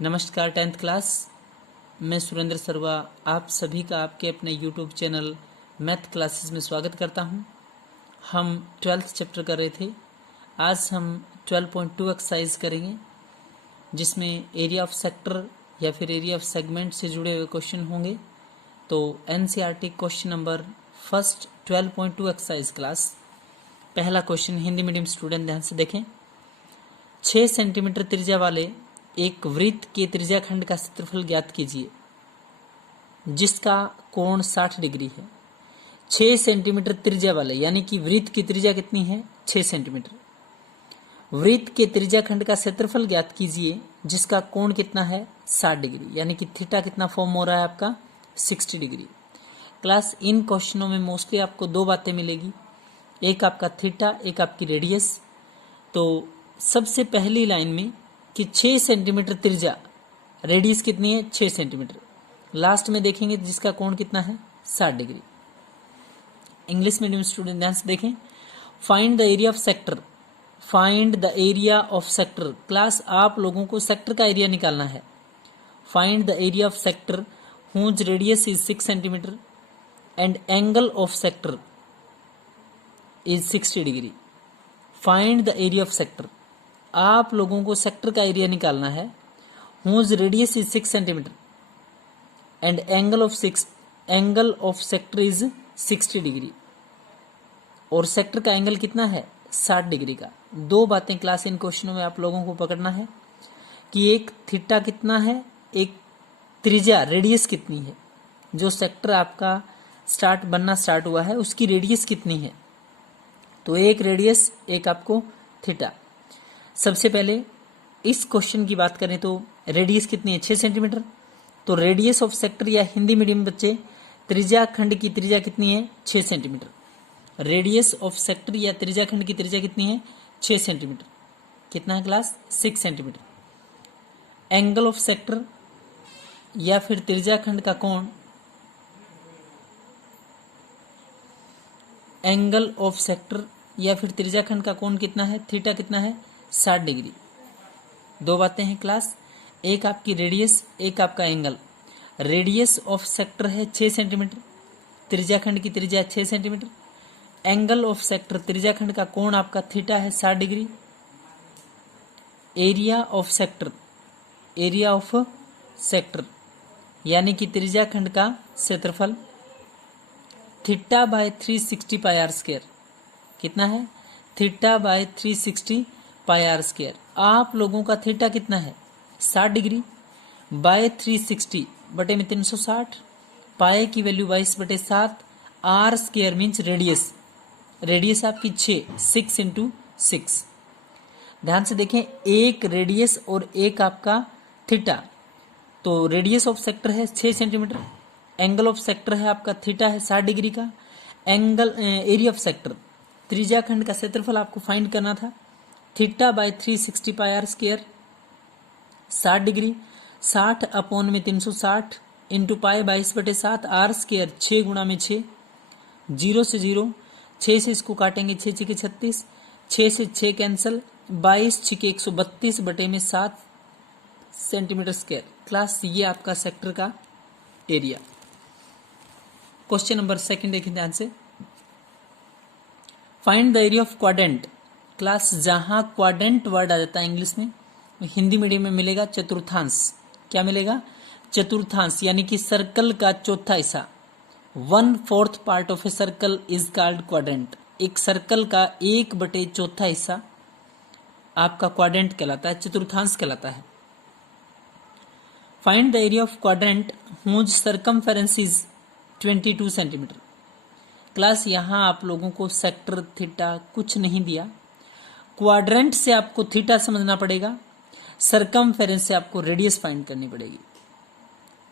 नमस्कार 10th class. मैं सुरेंद्र सर्वा आप सभी का आपके अपने यूट्यूब चैनल मैथ क्लासेस में स्वागत करता हूं। हम 12th चैप्टर कर रहे थे। आज हम 12.2 एक्सरसाइज करेंगे, जिसमें एरिया ऑफ सेक्टर या फिर एरिया ऑफ सेगमेंट से जुड़े हुए क्वेश्चन होंगे। तो NCERT question number first 12.2 exercise class. पहला क्वेश्चन हिंदी मीडियम स्टूडेंट ध्यान से देखें। 6 सेंटीमीटर त्रिज्या वाले एक वृत्त के त्रिज्याखंड का क्षेत्रफल ज्ञात कीजिए जिसका कोण 60 डिग्री है। 6 सेंटीमीटर त्रिज्या वाले यानी कि वृत्त की त्रिज्या कितनी है? 6 सेंटीमीटर। वृत्त के त्रिज्याखंड का क्षेत्रफल ज्ञात कीजिए जिसका कोण कितना है? 60 डिग्री, यानी कि थीटा कितना फॉर्म हो रहा है आपका? 60 डिग्री। क्लास इन क्वेश्चनों में मोस्टली आपको दो बातें मिलेगी, एक आपका थीटा, एक आपकी रेडियस। तो सबसे पहली लाइन में कि 6 सेंटीमीटर त्रिज्या, रेडियस कितनी है? 6 सेंटीमीटर। लास्ट में देखेंगे जिसका कोण कितना है? 60 डिग्री। इंग्लिश मीडियम स्टूडेंट ध्यान से देखें। Find the area of sector. Find the area of sector. Class आप लोगों को सेक्टर का एरिया निकालना है। Find the area of sector whose radius is 6 centimetre and angle of sector is 60 degree. Find the area of sector. आप लोगों को sector का एरिया निकालना है। whose radius is 6 centimetre and angle of sector is 60 degree. और sector का angle कितना है? 60 डिग्री का। दो बातें क्लास इन क्वेश्चनों में आप लोगों को पकड़ना है कि एक थीटा कितना है, एक त्रिज्या रेडियस कितनी है। जो सेक्टर आपका बनना स्टार्ट हुआ है उसकी रेडियस कितनी है। तो एक रेडियस, एक आपको थीटा। सबसे पहले इस क्वेश्चन की बात करें तो रेडियस कितनी है? 6 सेंटीमीटर। तो रेडियस ऑफ सेक्टर या हिंदी मीडियम बच्चे त्रिज्याखंड की त्रिज्या कितनी है? 6 सेंटीमीटर। रेडियस ऑफ सेक्टर या त्रिज्याखंड की त्रिज्या कितनी है? 6 सेंटीमीटर। कितना है class? 6 centimetre. Angle of sector या फिर त्रिज्याखंड का कोण, एंगल ऑफ सेक्टर या फिर त्रिज्याखंड का कोण कितना है? थीटा कितना है? 60 डिग्री। दो बातें हैं क्लास, एक आपकी रेडियस, एक आपका एंगल। रेडियस ऑफ सेक्टर है 6 सेंटीमीटर, त्रिज्याखंड की त्रिज्या 6 सेंटीमीटर। एंगल ऑफ सेक्टर त्रिज्याखंड का कोण आपका थीटा है 60 डिग्री। एरिया ऑफ सेक्टर यानी कि त्रिज्याखंड का क्षेत्रफल theta by 360 pi R square. कितना है? Theta by 360 pi R square. आप लोगों का थीटा कितना है? 60 डिग्री बाय 360 बटे में 360, पाई की value 22/7, R square means radius आपकी 6 इंटू 6। ध्यान से देखें, एक रेडियस और एक आपका थीटा। तो रेडियस ऑफ सेक्टर है 6 सेंटीमीटर, एंगल ऑफ सेक्टर है आपका थीटा है 60 डिग्री का। एरिया ऑफ सेक्टर त्रिज्याखंड का क्षेत्रफल आपको फाइंड करना था। Theta by 360 pi R square 60 degree, 60 upon में 360 इंटू पाई 22/7, आर स्क्वायर 6 गुणा में 6, 0 से 0, 6 से इसको काटेंगे 6 6 के 36, 6 से 6 कैंसिल, 22 6 के 132 बटे में 7 सेंटीमीटर स्क्वायर। क्लास ये आपका सेक्टर का एरिया। क्वेश्चन नंबर सेकंड देखें ध्यान से। Find the area of quadrant. Class जहां क्वाड्रेंट वर्ड आ जाता है इंग्लिश में, हिंदी मीडियम में मिलेगा चतुर्थांश। क्या मिलेगा? चतुर्थांश, यानी कि सर्कल का चौथा हिस्सा। 1/4 part of a circle is called quadrant. एक सर्कल का 1/4 हिस्सा आपका क्वाड्रेंट कहलाता है, चतुर्थांश कहलाता है। Find the area of quadrant whose circumference is 22 centimetre. Class यहां आप लोगों को सेक्टर, थीटा कुछ नहीं दिया। क्वाड्रेंट से आपको थीटा समझना पड़ेगा, सर्कमफेरेंस से आपको रेडियस फाइंड करनी पड़ेगी।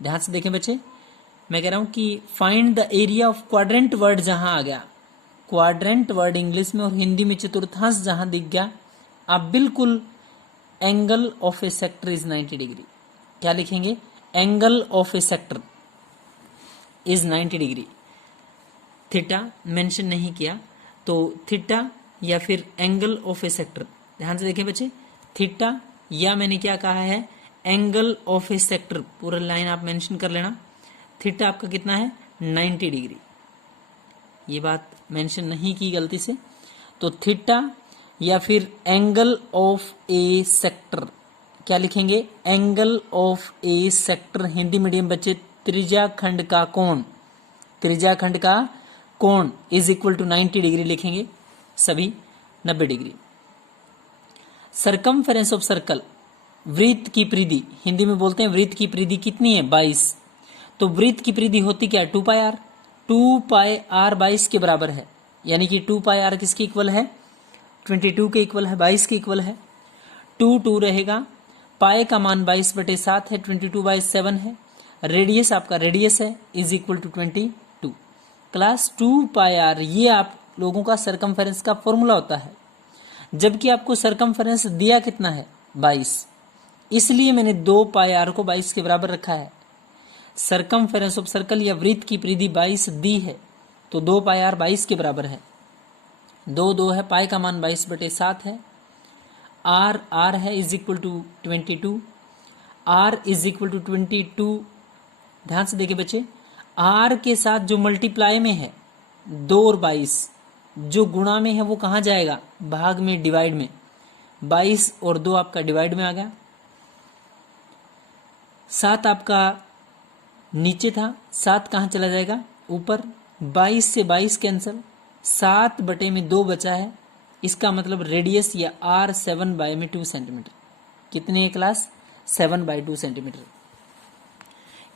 ध्यान से देखें बच्चे, मैं कह रहा हूं कि find the area of quadrant word जहां आ गया, क्वाड्रेंट वर्ड इंग्लिश में और हिंदी में चतुर्थांश जहां दिख गया, आप बिल्कुल angle of A sector is 90 degree. क्या लिखेंगे? Angle of A sector is 90 degree. Theta mention नहीं किया, तो थीटा या फिर एंगल ऑफ ए सेक्टर। ध्यान से देखें बच्चे, थीटा या मैंने क्या कहा है? एंगल ऑफ ए सेक्टर, पूरा लाइन आप मेंशन कर लेना, थीटा आपका कितना है 90 डिग्री, ये बात मेंशन नहीं की गलती से, तो थीटा या फिर एंगल ऑफ ए सेक्टर, क्या लिखेंगे, angle of A sector, Hindi medium बच्चे त्रिज्याखंड का कोण, त्रिज्याखंड का कोण इज इक्वल टू 90 डिग्री लिखेंगे, सभी 90 डिग्री। सरकमफेरेंस ऑफ सर्कल, वृत्त की परिधि, हिंदी में बोलते हैं वृत्त की परिधि कितनी है 22, तो वृत्त की परिधि होती क्या 2 पाई आर, 2 पाई आर 22 के बराबर है, यानी कि 2 पाई आर किसके इक्वल है 22 के इक्वल है, 22 के इक्वल है, 2 रहेगा, पाए का मान 22/7 है, 22/7 है, रेडियस आपका रेडियस है is equal to 22, class 2 pi R, ये आप लोगों का सरकमफेरेंस का फॉर्मूला होता है, जबकि आपको सरकमफेरेंस दिया कितना है 22, इसलिए मैंने 2 पाई आर को 22 के बराबर रखा है। सरकमफेरेंस ऑफ सर्कल या वृत्त की परिधि 22 दी है, तो 2 पाई आर 22 के बराबर है, 2 है, पाई का मान 22/7 है, आर है is equal to 22, R is equal to 22, ध्यान से देखिए बच्चे, आर के साथ जो मल्टीप्लाई में है 2 और 22, जो गुणा में है वो कहाँ जाएगा भाग में, डिवाइड में, 22 और 2 आपका डिवाइड में आ गया, 7 आपका नीचे था, 7 कहाँ चला जाएगा ऊपर, 22 से 22 कैंसिल, 7/2 बचा है, इसका मतलब रेडियस या आर 7/2 सेंटीमीटर, कितने क्लास 7/2 सेंटीमीटर।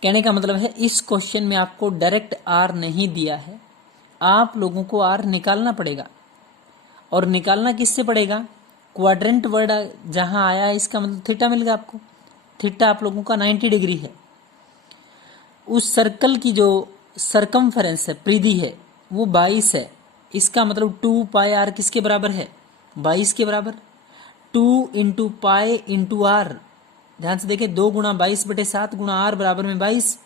कहने का मतलब है इस क्वेश्चन में आपको डायरेक्ट आर नहीं दिया है, आप लोगों को आर निकालना पड़ेगा, और निकालना किससे पड़ेगा, क्वाड्रेंट वर्ड जहां आया है इसका मतलब थीटा मिल गया आपको, थीटा आप लोगों का 90 डिग्री है, उस सर्कल की जो सरकमफेरेंस है परिधि है वो 22 है, इसका मतलब 2 पाई आर किसके बराबर है 22 के बराबर, 2 इंटू पाई इंटू आर, ध्यान से देखें 2 गुणा 22/7 गुणा आर बराबर में 22,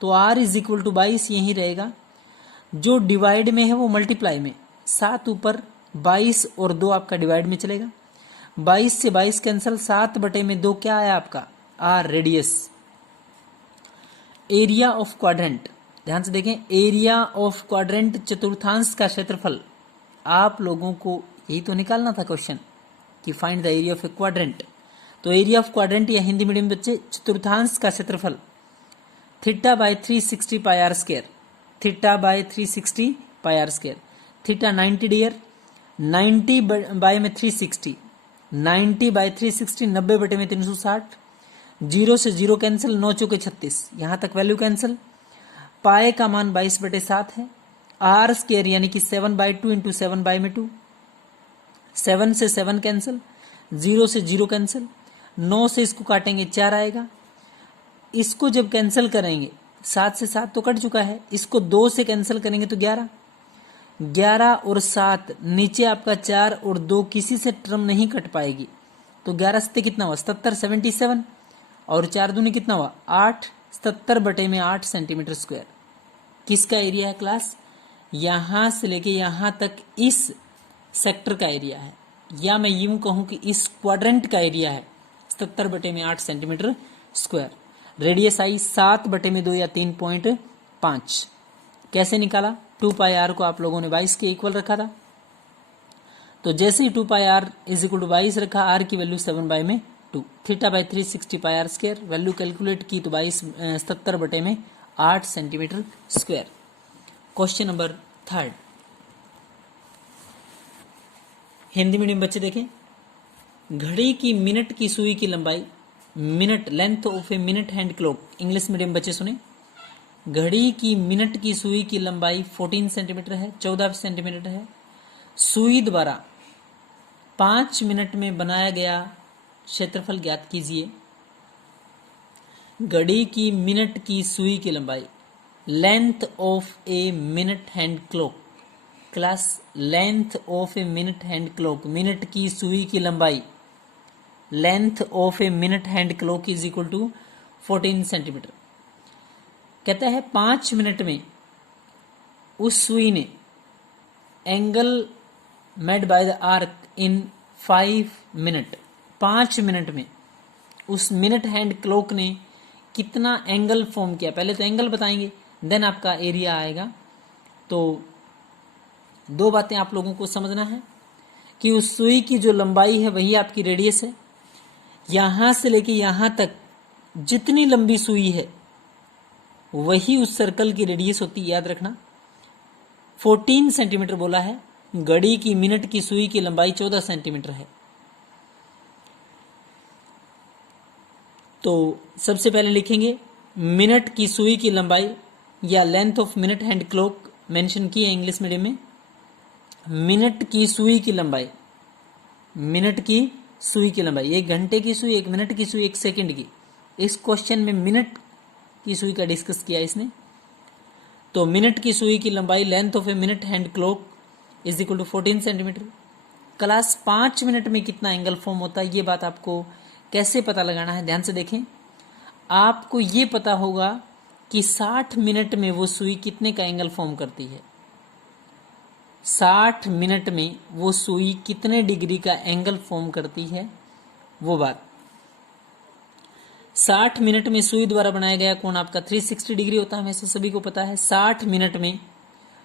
तो आर इज इक्वल टू 22 यही रहेगा, जो डिवाइड में है वो मल्टीप्लाई में, 7 ऊपर 22 और 2 आपका डिवाइड में चलेगा, 22 से 22 कैंसिल, 7/2 क्या आया आपका R radius. Area of quadrant, ध्यान से देखें, एरिया ऑफ क्वाड्रेंट चतुर्थांश का क्षेत्रफल, आप लोगों को यही तो निकालना था क्वेश्चन कि find the area of a quadrant, तो एरिया ऑफ क्वाड्रेंट या हिंदी मीडियम बच्चे चतुर्थांश का क्षेत्रफल, θ/360 pi R square, θ/360 pi R square, theta 90 degree, 90/360, 90/360 90/360, 0 से 0 कैंसिल, 9 चौके 36, यहां तक वैल्यू कैंसिल, पाए का मान 22/7 है, आर स्क्वायर यानी कि 7/2 इंटू 7/2, 7 से 7 कैंसिल, 0 से 0 कैंसिल, 9 से इसको काटेंगे 4 आएगा, इसको जब कैंसिल करेंगे 7 से 7 तो कट चुका है, इसको 2 से कैंसिल करेंगे तो 11, 11 और 7 नीचे आपका 4 और 2 किसी से टर्म नहीं कट पाएगी, तो 11 से कितना हुआ 77, 77 और 4 दूनी कितना हुआ 8, 77/8 सेंटीमीटर स्क्वायर। किसका एरिया है क्लास, यहां से लेके यहां तक इस सेक्टर का एरिया है, या मैं यूं कहूं कि इस क्वाड्रेंट का एरिया है 77/8 सेंटीमीटर स्क्वायर। रेडियस आई 7/2 या 3.5। कैसे निकाला, 2 पाई आर को आप लोगों ने 22 के इक्वल रखा था, तो जैसे ही 2 pi R is equal to 22 रखा, आर की value 7/2, θ/360 pi R square, value calculate की तो 77/8 centimetre square. Question number 3, Hindi medium बच्चे देखें, घड़ी की मिनट की सुई की लंबाई, minute length of a minute hand clock, English medium बच्चे सुने, घड़ी की मिनट की सुई की लंबाई 14 सेंटीमीटर है, 14 सेंटीमीटर है, सुई द्वारा 5 मिनट में बनाया गया क्षेत्रफल ज्ञात कीजिए। घड़ी की मिनट की सुई की लंबाई, length of a minute hand clock, class length of a minute hand clock, minute की सुई की लंबाई, length of a minute hand clock is equal to 14 centimetre. कहता है 5 मिनट में उस सुई ने angle made by the arc in 5 minute, 5 minute में उस मिनट हैंड क्लॉक ने कितना एंगल फॉर्म किया, पहले तो एंगल बताएंगे, देन आपका एरिया आएगा। तो दो बातें आप लोगों को समझना है कि उस सुई की जो लंबाई है वही आपकी रेडियस है। यहां से लेके यहां तक जितनी लंबी सुई है वही उस सर्कल की रेडियस होती है, याद रखना। 14 सेंटीमीटर बोला है, घड़ी की मिनट की सुई की लंबाई 14 सेंटीमीटर है। तो सबसे पहले लिखेंगे मिनट की सुई की लंबाई या length of minute hand clock mention की है इंग्लिश मीडियम में। मिनट की सुई की लंबाई, मिनट की सुई की लंबाई, एक घंटे की सुई, एक मिनट की सुई, एक सेकंड की। इस क्वेश्चन में मिनट की सुई का डिस्कस किया इसने। तो मिनट की सुई की लंबाई length of a minute hand clock is equal to 14 centimetre. Class 5 minute में कितना एंगल फॉर्म होता है, ये बात आपको कैसे पता लगाना है, ध्यान से देखें। आपको ये पता होगा कि 60 मिनट में वो सुई कितने का एंगल फॉर्म करती है। 60 मिनट में वो सुई कितने डिग्री का एंगल फॉर्म करती है, वो बात। 60 मिनट में सुई द्वारा बनाया गया कोण आपका 360 डिग्री होता है, हमेशा सभी को पता है। 60 मिनट में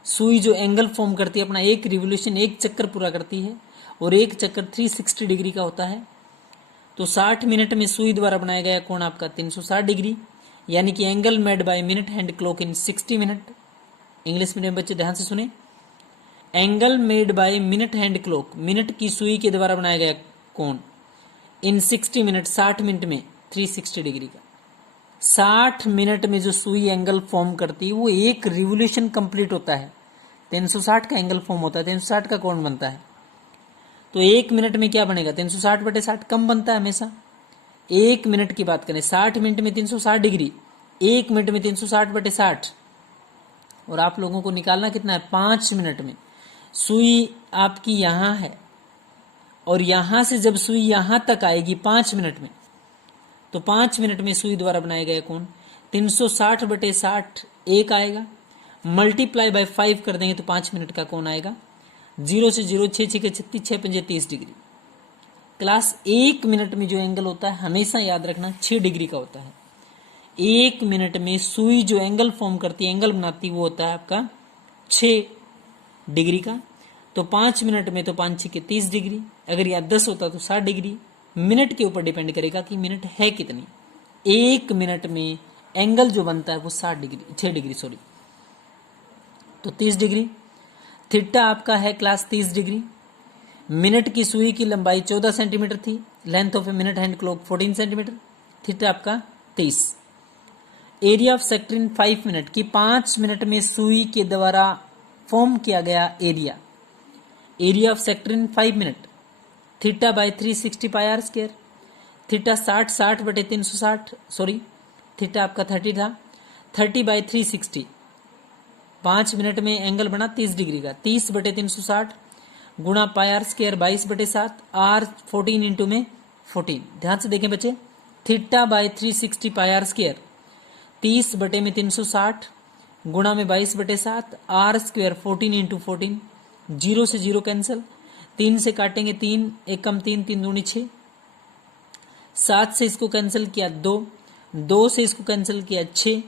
सुई जो एंगल फॉर्म करती है, अपना एक रिवोल्यूशन, एक चक्कर पूरा करती है, और एक चक्कर 360 डिग्री का होता है। तो 60 मिनट में सुई द्वारा बनाया गया कोण आपका 360 डिग्री, यानी कि angle made by minute hand clock in 60 minute. English medium बच्चे ध्यान से सुने, angle made by minute hand clock, minute की सुई के द्वारा बनाया गया कोण इन 60 मिनट, 60 मिनट में 360 डिग्री का। 60 मिनट में जो सुई एंगल फॉर्म करती है वो एक रिवोल्यूशन कंप्लीट होता है, 360 का एंगल फॉर्म होता है, 360 का कोण बनता है। तो एक मिनट में क्या बनेगा, 360/60 कम बनता है हमेशा। एक मिनट की बात करें, 60 मिनट में 360 डिग्री, एक मिनट में 360/60, और आप लोगों को निकालना कितना है, 5 मिनट में। सुई आपकी यहां है और यहां से जब सुई यहां तक आएगी 5 मिनट में, तो 5 मिनट में सुई द्वारा बनाया गया कोण 360/60 एक आएगा, मल्टीप्लाई बाय 5 कर देंगे तो 5 मिनट का कोण आएगा। 0 से 0, 6 6 36, 6 5 30 डिग्री। क्लास 1 मिनट में जो एंगल होता है हमेशा याद रखना 6 डिग्री का होता है। 1 मिनट में सुई जो एंगल फॉर्म करती है, एंगल बनाती है, वो होता है आपका 6 डिग्री का। तो 5 मिनट में तो 5 6 30 डिग्री, अगर यह 10 होता तो 60 डिग्री। मिनट के ऊपर डिपेंड करेगा कि मिनट है कितनी। 1 मिनट में एंगल जो बनता है वो 6 डिग्री सॉरी, तो 30 डिग्री। थीटा आपका है क्लास 30 डिग्री। मिनट की सुई की लंबाई 14 सेंटीमीटर थी, length of a minute hand clock 14 centimetre, theta आपका 30। Area of sector in 5 minute की 5 मिनट में सुई के द्वारा फॉर्म किया गया area, area of sector in 5 minute, theta by 360 pi R square. Theta 60/360 sorry, theta आपका 30 था, 30/360, 5 मिनट में एंगल बना 30 डिग्री का, 30/360 गुणा pi R square 22/7, R 14 into में 14। ध्यान से देखें बच्चे, theta by 360 pi R square 30/360 गुणा में 22/7, आर स्क्वायर 14 इंटू 14, 0 से 0 कैंसिल, 3 से काटेंगे 3, 1 कम 3, 3 दूनी 6, 7 से इसको कैंसिल किया 2, 2 से इसको कैंसिल किया 6,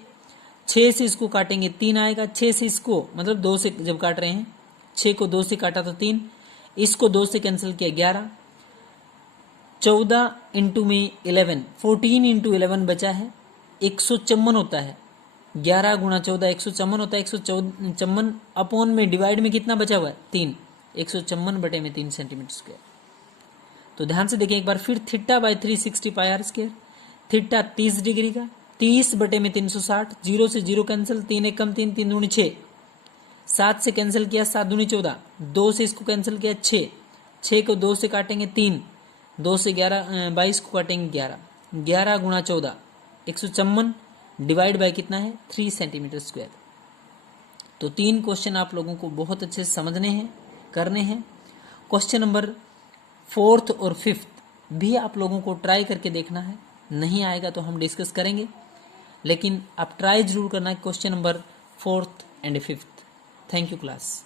6 से इसको काटेंगे 3 आएगा, 6 से इसको मतलब 2 से जब काट रहे हैं 6 को 2 से काटा तो 3, इसको 2 से कैंसिल किया 11, 14 इंटू में 11, 14 इंटू 11 बचा है 154 होता है, 11 गुणा 14 154 होता है, 154 अपॉन में डिवाइड में कितना बचा हुआ है 3, 154/3 सेंटीमीटर स्क्वायर। तो ध्यान से देखें एक बार फिर, theta by 360 pi R square, theta 30 degree का, 30/360, 0 से 0 कैंसिल, 3 1 कम 3, 3 दूनी 6, 7 से कैंसिल किया 7 दूनी 14, 2 से इसको कैंसिल किया 6, 6 को 2 से काटेंगे 3, 2 से 11 22 को काटेंगे 11, 11 गुणा 14 154 डिवाइड बाय कितना है 3 सेंटीमीटर स्क्वायर। तो 3 क्वेश्चन आप लोगों को बहुत अच्छे से समझने हैं, करने हैं। क्वेश्चन नंबर 4th और 5th भी आप लोगों को ट्राई करके देखना है, नहीं आएगा तो हम डिस्कस करेंगे, लेकिन आप ट्राई जरूर करना है question number 4th and 5th। Thank you class.